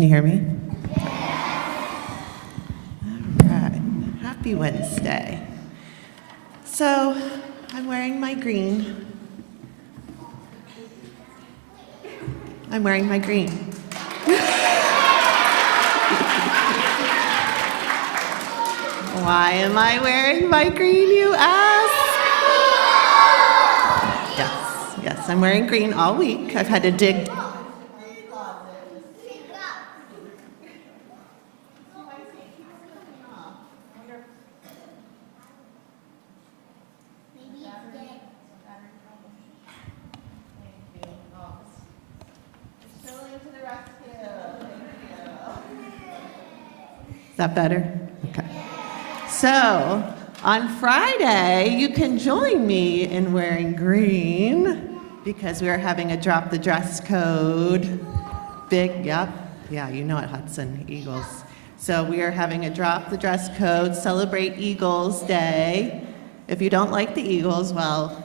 Can you hear me? All right. Happy Wednesday. So, I'm wearing my green. I'm wearing my green. Why am I wearing my green, you ask? Yes, I'm wearing green all week. I've had to dig. Is that better? Okay. So, on Friday, you can join me in wearing green because we are having a drop the dress code. Big, yep. Yeah, you know it, Hudson, Eagles. So we are having a drop the dress code, celebrate Eagles Day. If you don't like the Eagles, well,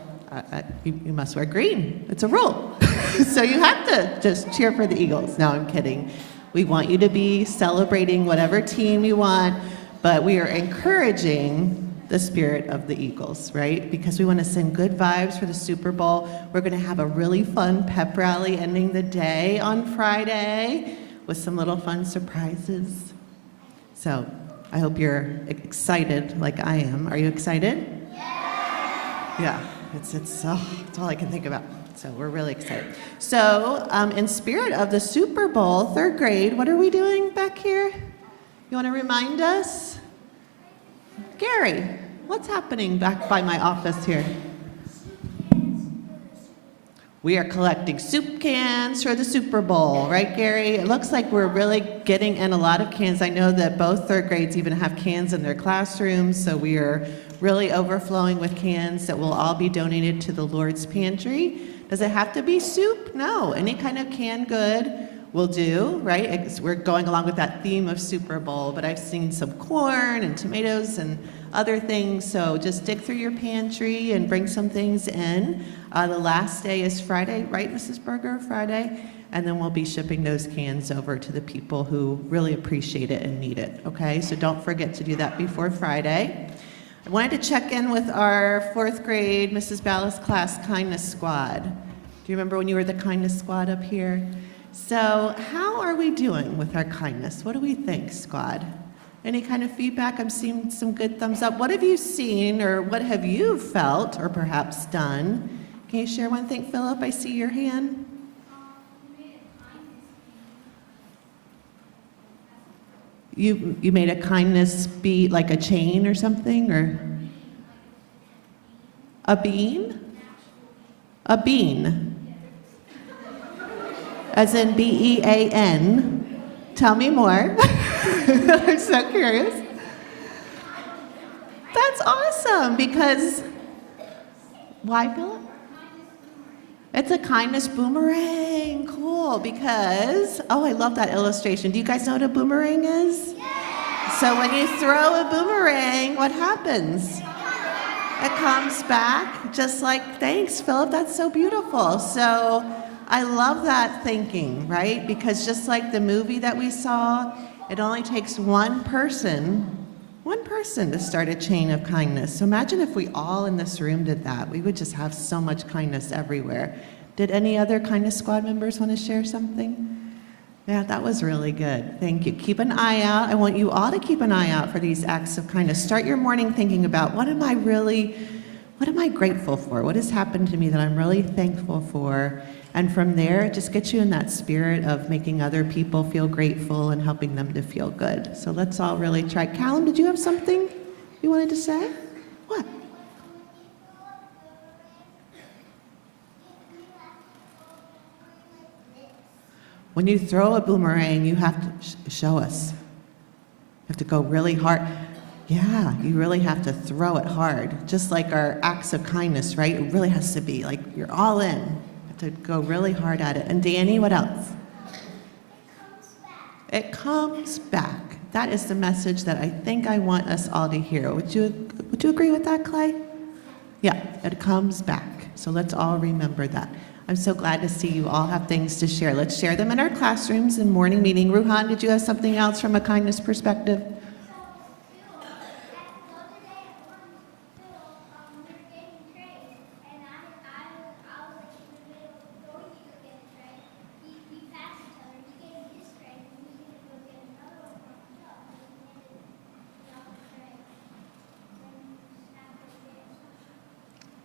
you must wear green. It's a rule. So you have to just cheer for the Eagles. No, I'm kidding. We want you to be celebrating whatever team you want, but we are encouraging the spirit of the Eagles, right? Because we want to send good vibes for the Super Bowl. We're going to have a really fun pep rally ending the day on Friday with some little fun surprises. So I hope you're excited like I am. Are you excited? Yeah, it's all I can think about. So we're really excited. So in spirit of the Super Bowl, third grade, what are we doing back here? You want to remind us? Gary, what's happening back by my office here? We are collecting soup cans for the Super Bowl, right, Gary? It looks like we're really getting in a lot of cans. I know that both third grades even have cans in their classrooms, so we are really overflowing with cans that will all be donated to the Lord's Pantry. Does it have to be soup? No, any kind of canned good will do, right? We're going along with that theme of Super Bowl, but I've seen some corn and tomatoes and other things, so just dig through your pantry and bring some things in. The last day is Friday, right, Mrs. Berger? Friday? And then we'll be shipping those cans over to the people who really appreciate it and need it, okay? So don't forget to do that before Friday. I wanted to check in with our fourth grade Mrs. Ballas class kindness squad. Do you remember when you were the kindness squad up here? So how are we doing with our kindness? What do we think, squad? Any kind of feedback? I'm seeing some good thumbs up. What have you seen or what have you felt or perhaps done? Can you share one thing, Philip? I see your hand. You made a kindness be like a chain or something, or a bean? A bean. As in B-E-A-N. Tell me more. I'm so curious. That's awesome because, why, Philip? It's a kindness boomerang. Cool, because, oh, I love that illustration. Do you guys know what a boomerang is? Yes. So when you throw a boomerang, what happens? It comes back just like, thanks, Philip, that's so beautiful. So I love that thinking, right? Because just like the movie that we saw, it only takes one person to start a chain of kindness. So imagine if we all in this room did that. We would just have so much kindness everywhere. Did any other kindness squad members want to share something? Yeah, that was really good. Thank you. Keep an eye out. I want you all to keep an eye out for these acts of kindness. Start your morning thinking about what am I grateful for? What has happened to me that I'm really thankful for? And from there, just get you in that spirit of making other people feel grateful and helping them to feel good. So let's all really try. Callum, did you have something you wanted to say? What? When you throw a boomerang, you have to show us. You have to go really hard. Yeah, you really have to throw it hard. Just like our acts of kindness, right? It really has to be like you're all in. You have to go really hard at it. And Danny, what else? It comes back. That is the message that I think I want us all to hear. Would you agree with that, Clay? Yeah, it comes back. So let's all remember that. I'm so glad to see you all have things to share. Let's share them in our classrooms in morning meeting. Ruhan, did you have something else from a kindness perspective?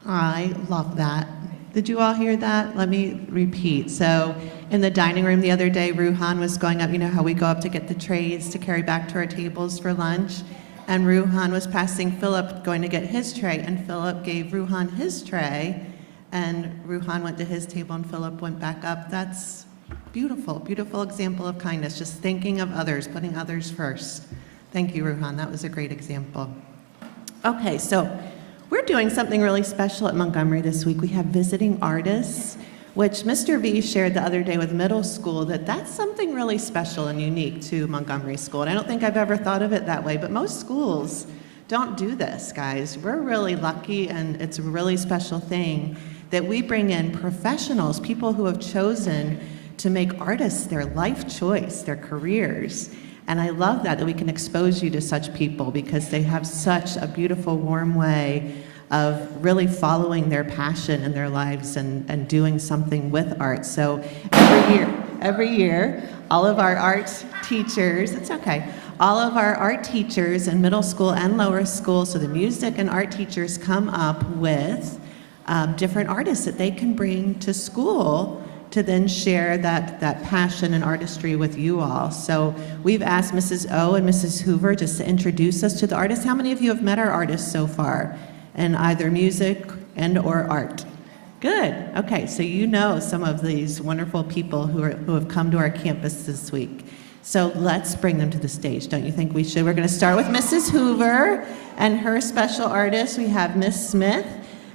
I love that. Did you all hear that? Let me repeat. So in the dining room the other day, Ruhan was going up. You know how we go up to get the trays to carry back to our tables for lunch? And Ruhan was passing Philip, going to get his tray, and Philip gave Ruhan his tray, and Ruhan went to his table and Philip went back up. That's beautiful, beautiful example of kindness, just thinking of others, putting others first. Thank you, Ruhan. That was a great example. Okay, so we're doing something really special at Montgomery this week. We have visiting artists, which Mr. V shared the other day with middle school, that's something really special and unique to Montgomery School. And I don't think I've ever thought of it that way, but most schools don't do this, guys. We're really lucky, and it's a really special thing that we bring in professionals, people who have chosen to make artists their life choice, their careers. And I love that we can expose you to such people because they have such a beautiful, warm way of really following their passion in their lives and doing something with art. So every year, all of our art teachers, it's okay, all of our art teachers in middle school and lower school, so the music and art teachers come up with different artists that they can bring to school to then share that passion and artistry with you all. So we've asked Mrs. O and Mrs. Hoover just to introduce us to the artists. How many of you have met our artists so far in either music and or art? Good, okay, so you know some of these wonderful people who have come to our campus this week. So let's bring them to the stage, don't you think we should? We're gonna start with Mrs. Hoover and her special artists. We have Miss Smith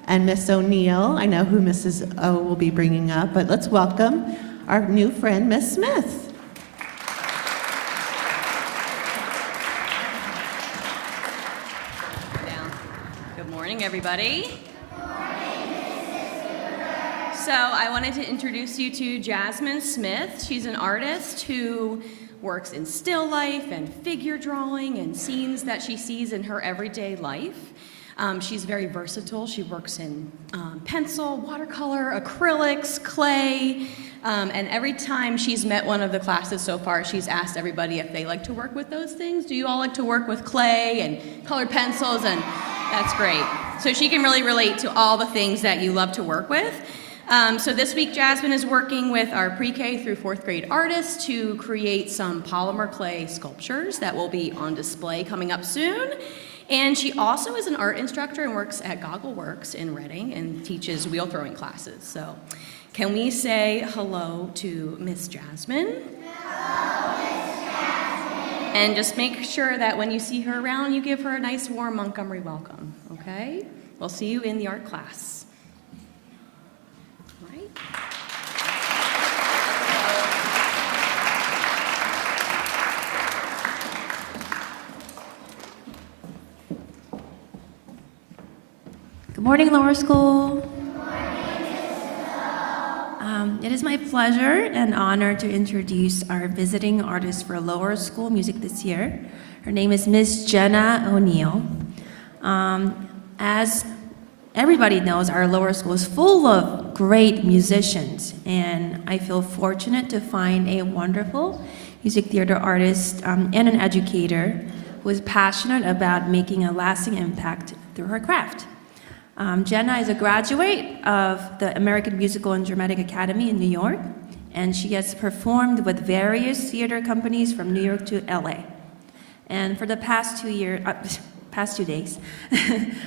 and Miss O'Neill. I know who Mrs. O will be bringing up, but let's welcome our new friend, Miss Smith. Good morning, everybody. Good morning, Mrs. So I wanted to introduce you to Jasmine Smith. She's an artist who works in still life and figure drawing and scenes that she sees in her everyday life. She's very versatile. She works in pencil, watercolor, acrylics, clay, and every time she's met one of the classes so far, she's asked everybody if they like to work with those things. Do you all like to work with clay and colored pencils? And that's great. So she can really relate to all the things that you love to work with. So this week, Jasmine is working with our pre-K through 4th grade artists to create some polymer clay sculptures that will be on display coming up soon. And she also is an art instructor and works at Goggle Works in Reading and teaches wheel throwing classes. So can we say hello to Miss Jasmine? Hello, Miss Jasmine. And just make sure that when you see her around, you give her a nice warm Montgomery welcome, okay? We'll see you in the art class. All right. Good morning, Lower School. Good morning, it is my pleasure and honor to introduce our visiting artist for Lower School Music this year. Her name is Miss Jenna O'Neill. As everybody knows, our Lower School is full of great musicians, and I feel fortunate to find a wonderful music theater artist and an educator who is passionate about making a lasting impact through her craft. Jenna is a graduate of the American Musical and Dramatic Academy in New York, and she has performed with various theater companies from New York to LA. And for the past 2 days,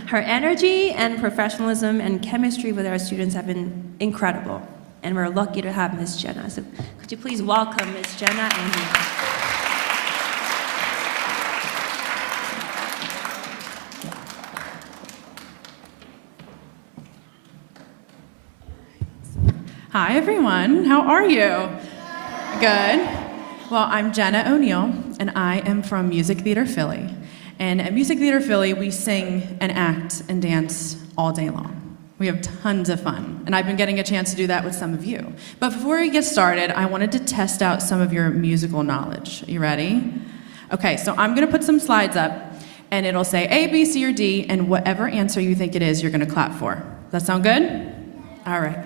her energy and professionalism and chemistry with our students have been incredible, and we're lucky to have Miss Jenna. So could you please welcome Miss Jenna O'Neill. Hi, everyone. How are you? Good. Well, I'm Jenna O'Neill, and I am from Music Theater Philly. And at Music Theater Philly, we sing and act and dance all day long. We have tons of fun, and I've been getting a chance to do that with some of you. But before we get started, I wanted to test out some of your musical knowledge. You ready? Okay, so I'm gonna put some slides up, and it'll say A, B, C, or D, and whatever answer you think it is, you're gonna clap for. Does that sound good? All right.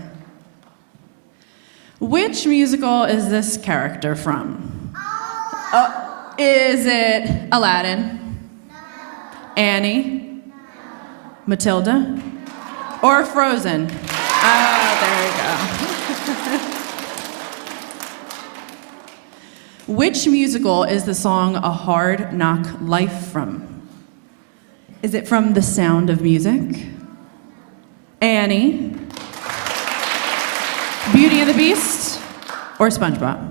Which musical is this character from? Is it Aladdin? No. Annie? No. Matilda? No. Or Frozen? Oh, there you go. Which musical is the song A Hard Knock Life from? Is it from The Sound of Music? Annie? Beauty and the Beast? Or SpongeBob?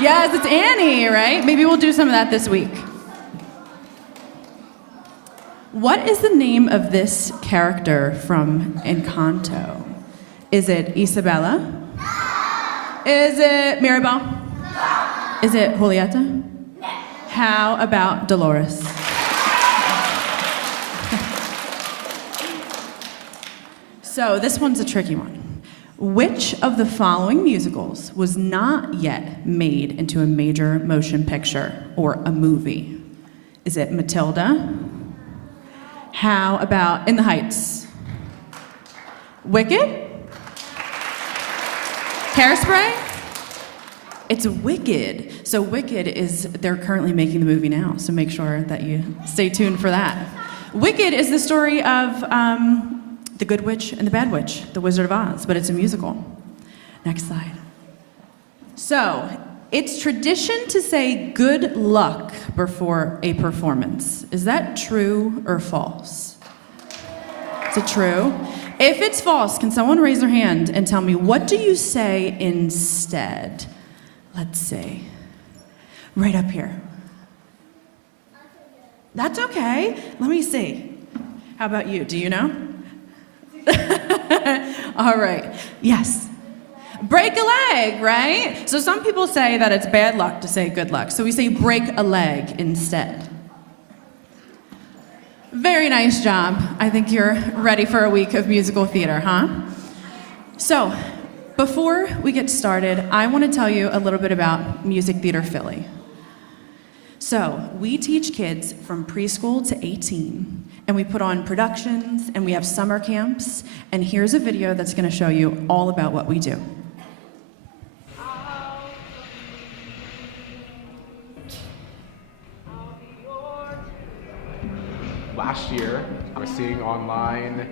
Yes, it's Annie, right? Maybe we'll do some of that this week. What is the name of this character from Encanto? Is it Isabella? No. Is it Mirabel? No. Is it Julieta? No. How about Dolores? So this one's a tricky one. Which of the following musicals was not yet made into a major motion picture or a movie? Is it Matilda? How about In the Heights? Wicked? Hairspray? It's Wicked. So Wicked is, they're currently making the movie now, so make sure that you stay tuned for that. Wicked is the story of The Good Witch and the Bad Witch, The Wizard of Oz, but it's a musical. Next slide. So, it's tradition to say good luck before a performance. Is that true or false? Is it true? If it's false, can someone raise their hand and tell me, what do you say instead? Let's see. Right up here. That's okay. Let me see. How about you? Do you know? All right. Yes. Break a leg, right? So some people say that it's bad luck to say good luck. So we say break a leg instead. Very nice job. I think you're ready for a week of musical theater, huh? So before we get started, I want to tell you a little bit about Music Theater Philly. So we teach kids from preschool to 18, and we put on productions, and we have summer camps, and here's a video that's going to show you all about what we do. Last year, I was seeing online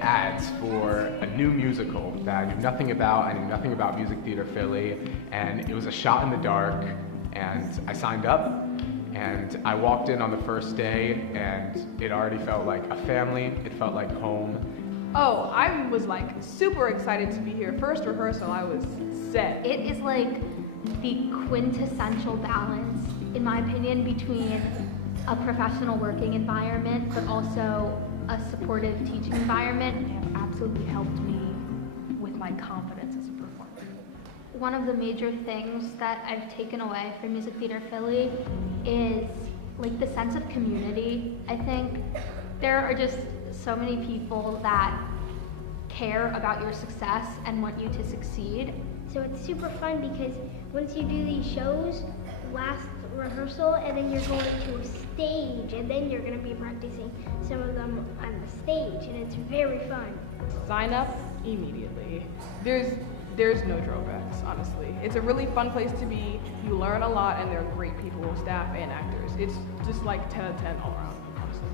ads for a new musical that I knew nothing about. I knew nothing about Music Theater Philly, and it was a shot in the dark, and I signed up, and I walked in on the first day, and it already felt like a family. It felt like home. Oh, I was like super excited to be here. First rehearsal, I was set. It is like the quintessential balance, in my opinion, between a professional working environment, but also a supportive teaching environment. They have absolutely helped me with my confidence as a performer. One of the major things that I've taken away from Music Theater Philly is like the sense of community. I think there are just so many people that care about your success and want you to succeed. So it's super fun because once you do these shows, last rehearsal, and then you're going to a stage, and then you're going to be practicing some of them on the stage, and it's very fun. Sign up immediately. There's no drawbacks, honestly. It's a really fun place to be. You learn a lot, and there are great people, staff and actors. It's just like 10 out of 10 all around, honestly.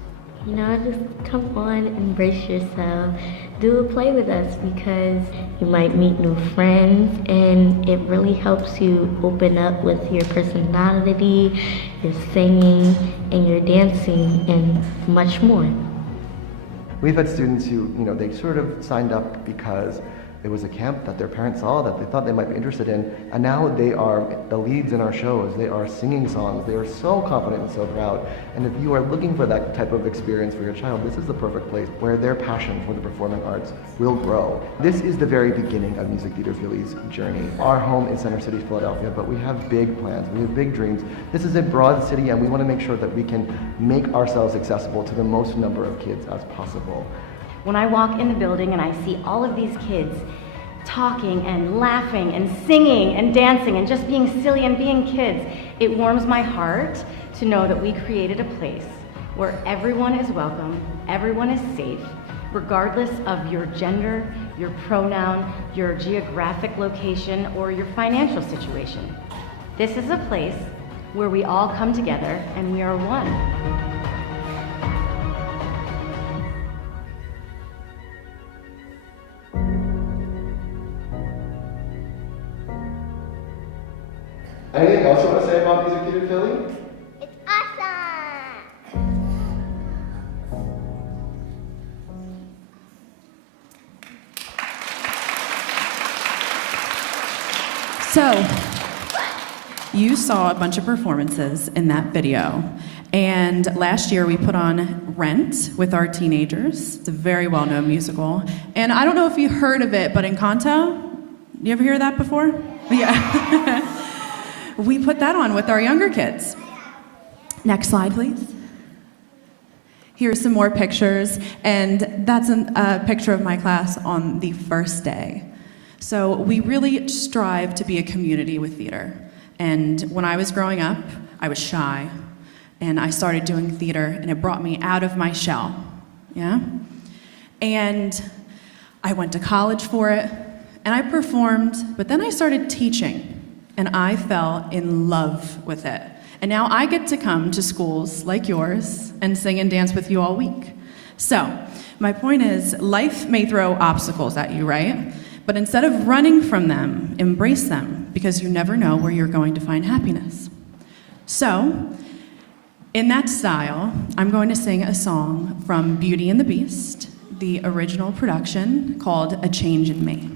You know, just come on, embrace yourself, do a play with us because you might meet new friends and it really helps you open up with your personality, your singing, and your dancing, and much more. We've had students who, they sort of signed up because it was a camp that their parents saw that they thought they might be interested in, and now they are the leads in our shows. They are singing songs. They are so confident and so proud. And if you are looking for that type of experience for your child, this is the perfect place where their passion for the performing arts will grow. This is the very beginning of Music Theater Philly's journey. Our home is Center City, Philadelphia, but we have big plans. We have big dreams. This is a broad city, and we want to make sure that we can make ourselves accessible to the most number of kids as possible. When I walk in the building and I see all of these kids talking and laughing and singing and dancing and just being silly and being kids, it warms my heart to know that we created a place where everyone is welcome, everyone is safe, regardless of your gender, your pronoun, your geographic location, or your financial situation. This is a place where we all come together and we are one. Anything else you want to say about Music Theater Philly? It's awesome! So, you saw a bunch of performances in that video. And last year we put on Rent with our teenagers. It's a very well-known musical. And I don't know if you heard of it, but Encanto, you ever hear that before? Yeah. We put that on with our younger kids. Next slide, please. Here's some more pictures, and that's a picture of my class on the first day. So we really strive to be a community with theater. And when I was growing up, I was shy, and I started doing theater, and it brought me out of my shell, yeah? And I went to college for it, and I performed, but then I started teaching. And I fell in love with it. And now I get to come to schools like yours and sing and dance with you all week. So, my point is, life may throw obstacles at you, right? But instead of running from them, embrace them, because you never know where you're going to find happiness. So, in that style, I'm going to sing a song from Beauty and the Beast, the original production called A Change in Me.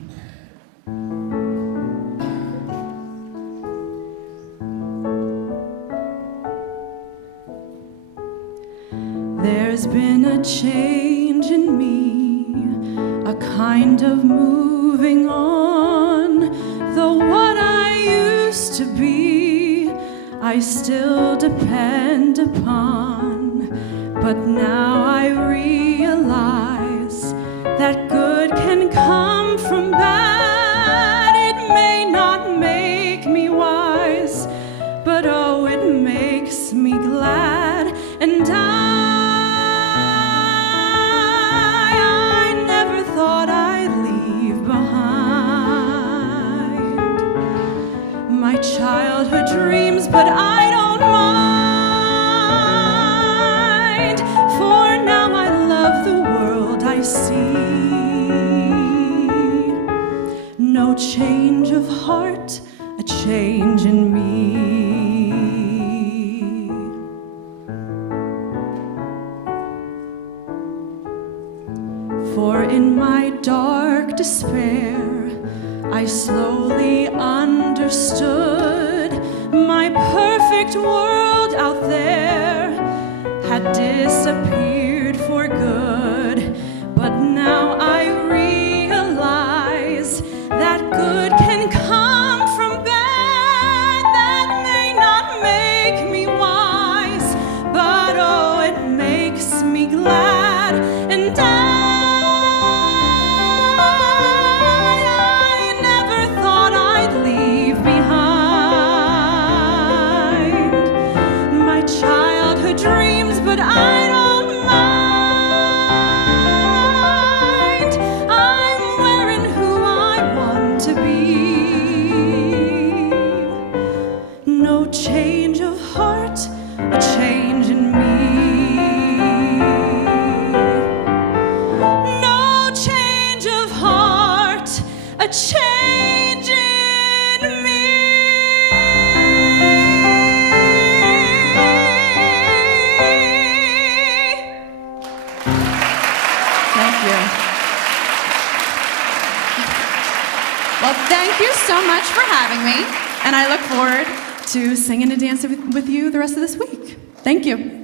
There's been a change in me, a kind of moving on. Though what I used to be, I still depend upon. But now I realize that good can come from bad. It may not make me wise, but oh, it makes me glad. And I never thought I'd leave behind my childhood dreams, but I don't mind, for now I love the world I see. No change of heart, a change in me. For in my dark despair, I slowly understood my perfect world out there had disappeared for good. But now I realize that good can come from bad. That may not make me wise, but oh, it makes me glad. And change in me. Thank you. Well, thank you so much for having me, and I look forward to singing and dancing with you the rest of this week. Thank you.